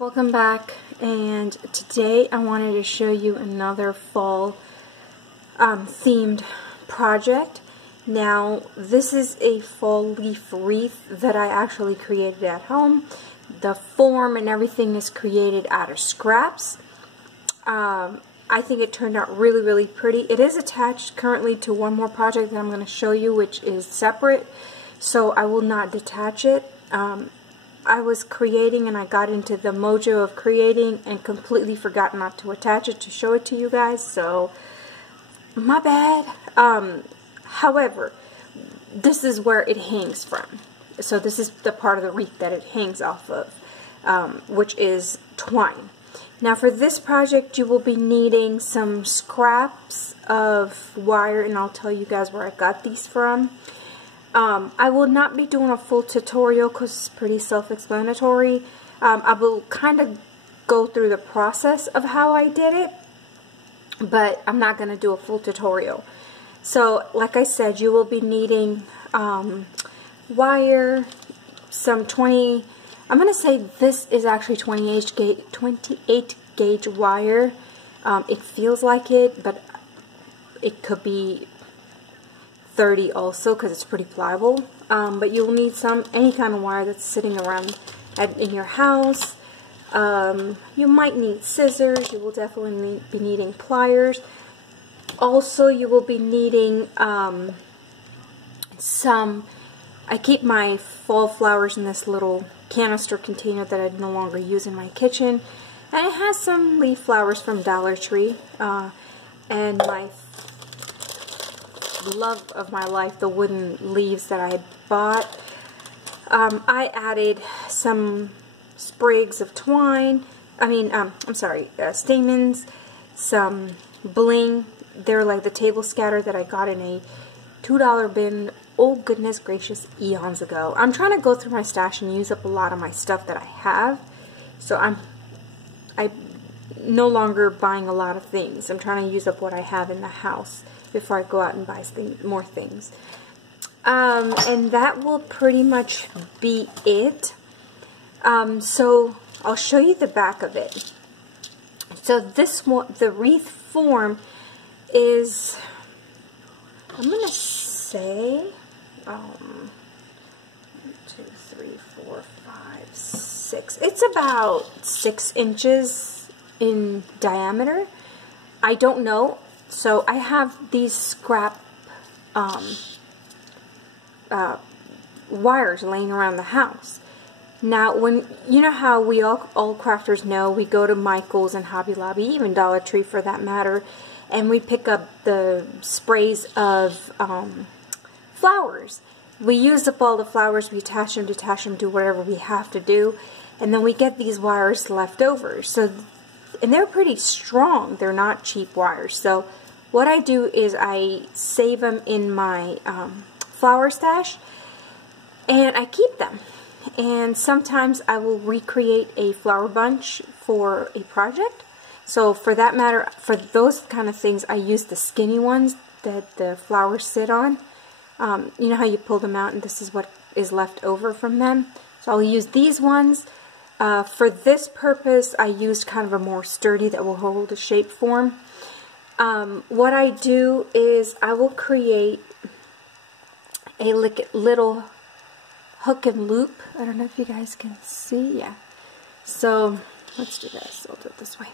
Welcome back, and today I wanted to show you another fall themed project. Now this is a fall leaf wreath that I actually created at home. The form and everything is created out of scraps. I think it turned out really pretty. It is attached currently to one more project that I'm going to show you, which is separate, so I will not detach it. I was creating and I got into the mojo of creating and completely forgot not to attach it to show it to you guys, so my bad. However, this is where it hangs from. So this is the part of the wreath that it hangs off of, which is twine. Now for this project you will be needing some scraps of wire, and I'll tell you guys where I got these from. I will not be doing a full tutorial because it's pretty self-explanatory. I will kind of go through the process of how I did it, but I'm not going to do a full tutorial. So, like I said, you will be needing wire, some 20, I'm going to say this is actually 28 gauge wire. It feels like it, but it could be 30 also because it's pretty pliable, but you'll need any kind of wire that's sitting around in your house. You might need scissors. You will definitely be needing pliers. Also, you will be needing I keep my fall flowers in this little canister container that I no longer use in my kitchen, and it has some leaf flowers from Dollar Tree, and my love of my life, the wooden leaves that I had bought. I added some sprigs of twine, stamens, some bling. They're like the table scatter that I got in a $2 bin, oh goodness gracious, eons ago. I'm trying to go through my stash and use up a lot of my stuff that I have, so I'm no longer buying a lot of things. I'm trying to use up what I have in the house before I go out and buy more things. And that will pretty much be it. So I'll show you the back of it. So this one, the wreath form is, I'm going to say, 1, 2, 3, 4, 5, 6. It's about 6 inches in diameter. I don't know. So I have these scrap wires laying around the house. Now, you know how we all crafters know, we go to Michael's and Hobby Lobby, even Dollar Tree for that matter, and we pick up the sprays of flowers. We use up all the flowers, we attach them, detach them, do whatever we have to do, and then we get these wires left over. So, and they're pretty strong. They're not cheap wires. So what I do is I save them in my flower stash, and I keep them. And sometimes I will recreate a flower bunch for a project. So for that matter, for those kind of things, I use the skinny ones that the flowers sit on. You know how you pull them out and this is what is left over from them? So I'll use these ones. For this purpose, I used kind of a more sturdy that will hold a shape form. What I do is I will create a little hook and loop. I don't know if you guys can see. Yeah. So let's do this. I'll do it this way.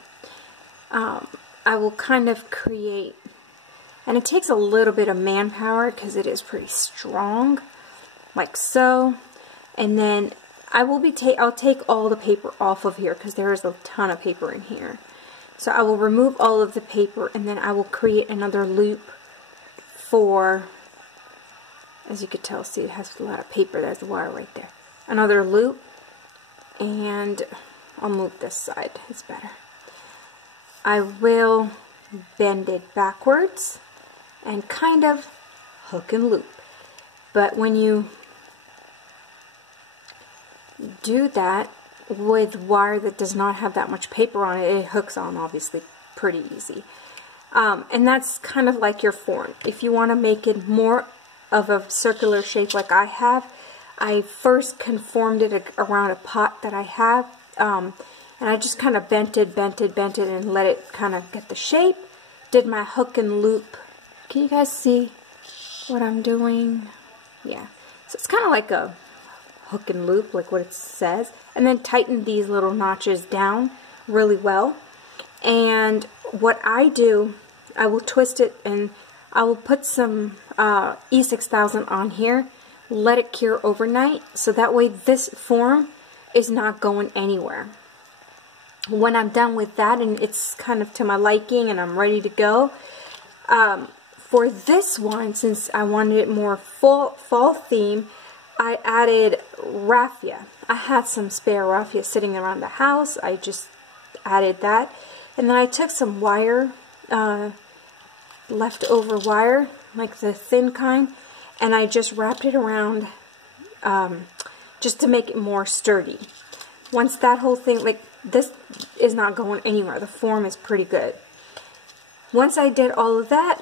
I will kind of create, and it takes a little bit of manpower because it is pretty strong, like so. And then I'll take all the paper off of here because there is a ton of paper in here. So I will remove all of the paper, and then I will create another loop for, as you could tell, see it has a lot of paper, there's the wire right there. Another loop, and I'll move this side, it's better. I will bend it backwards and kind of hook and loop. But when you do that with wire that does not have that much paper on it, it hooks on obviously pretty easy. And that's kind of like your form. If you want to make it more of a circular shape like I have, I first conformed it around a pot that I have. And I just kind of bent it, and let it kind of get the shape. Did my hook and loop. Can you guys see what I'm doing? Yeah. So it's kind of like a hook and loop, like what it says. And then tighten these little notches down really well. And what I do, I will twist it and I will put some E6000 on here, let it cure overnight, so that way this form is not going anywhere. When I'm done with that and it's kind of to my liking and I'm ready to go, for this one, since I wanted it more fall theme, I added raffia. I had some spare raffia sitting around the house. I just added that. And then I took some wire, leftover wire, like the thin kind, and I just wrapped it around just to make it more sturdy. Once that whole thing, like this is not going anywhere. The form is pretty good. Once I did all of that,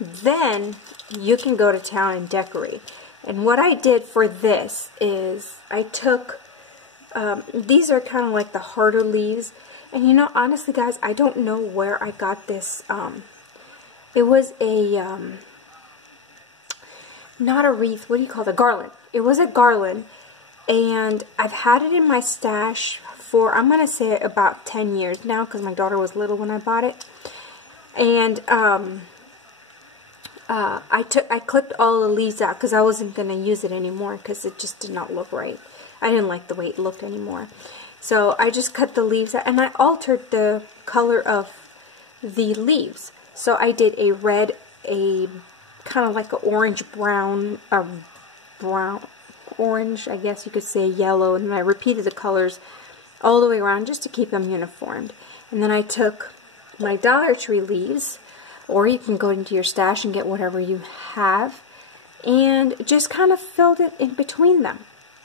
then you can go to town and decorate. And what I did for this is I took, these are kind of like the harder leaves. And you know, honestly guys, I don't know where I got this. It was a, not a wreath, what do you call it? A garland. It was a garland. And I've had it in my stash for, I'm going to say about 10 years now, because my daughter was little when I bought it. And I clipped all the leaves out because I wasn't going to use it anymore because it just did not look right. I didn't like the way it looked anymore. So I just cut the leaves out and I altered the color of the leaves. So I did a red, a kind of like an orange brown, orange, I guess you could say yellow, and then I repeated the colors all the way around just to keep them uniformed. And then I took my Dollar Tree leaves, or you can go into your stash and get whatever you have, and just kind of filled it in between them,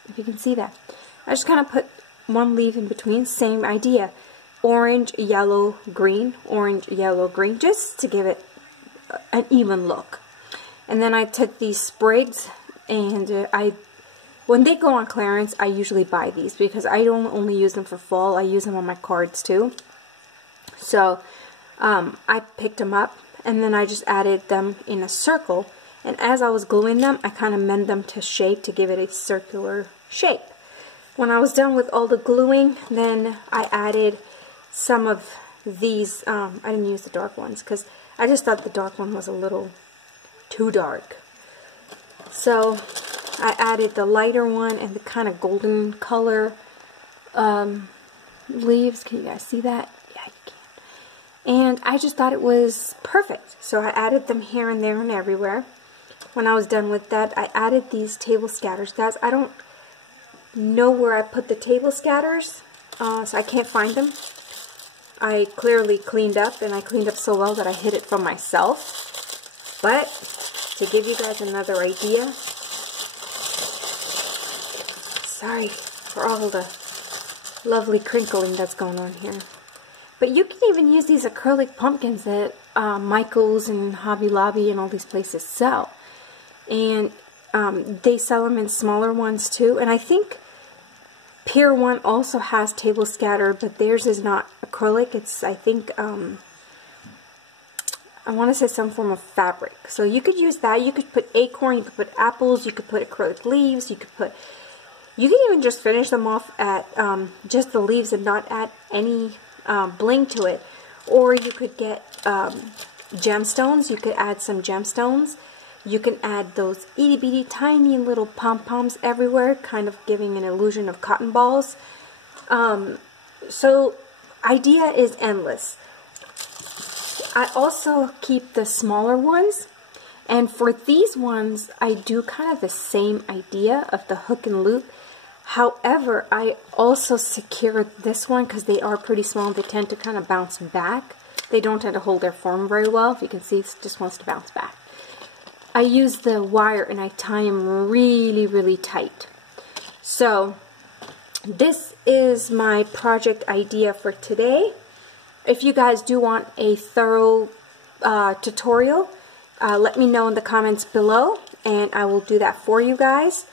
if you can see that. I just kind of put one leaf in between, same idea, orange, yellow, green, orange, yellow, green, just to give it an even look. And then I took these sprigs, and when they go on clearance, I usually buy these because I don't only use them for fall, I use them on my cards too. So I picked them up, and then I just added them in a circle, and as I was gluing them, I kind of mend them to shape to give it a circular shape. When I was done with all the gluing, then I added some of these, I didn't use the dark ones because I just thought the dark one was a little too dark. So I added the lighter one and the kind of golden color leaves. Can you guys see that? Yeah, you can. And I just thought it was perfect. So I added them here and there and everywhere. When I was done with that, I added these table scatters. Guys, I don't know where I put the table scatters, so I can't find them. I clearly cleaned up, and I cleaned up so well that I hid it from myself. But to give you guys another idea, sorry for all the lovely crinkling that's going on here. But you can even use these acrylic pumpkins that Michael's and Hobby Lobby and all these places sell. And they sell them in smaller ones too. And I think Pier 1 also has table scatter, but theirs is not acrylic. It's, I think, I want to say some form of fabric. So you could use that. You could put acorn, you could put apples, you could put acrylic leaves, you could even just finish them off at just the leaves and not add any bling to it. Or you could get gemstones. You could add some gemstones. You can add those itty bitty tiny little pom-poms everywhere, kind of giving an illusion of cotton balls. So idea is endless. I also keep the smaller ones, and for these ones I do kind of the same idea of the hook and loop. However, I also secure this one because they are pretty small. They tend to kind of bounce back. They don't tend to hold their form very well. If you can see, it just wants to bounce back. I use the wire and I tie them really, really tight. So this is my project idea for today. If you guys do want a thorough tutorial, let me know in the comments below and I will do that for you guys.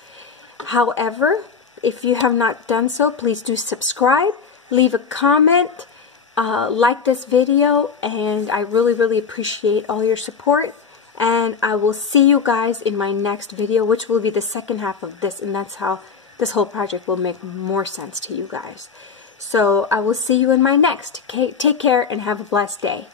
However, if you have not done so, please do subscribe, leave a comment, like this video, and I really appreciate all your support. And I will see you guys in my next video, which will be the second half of this, and that's how this whole project will make more sense to you guys. So I will see you in my next. Okay, take care and have a blessed day.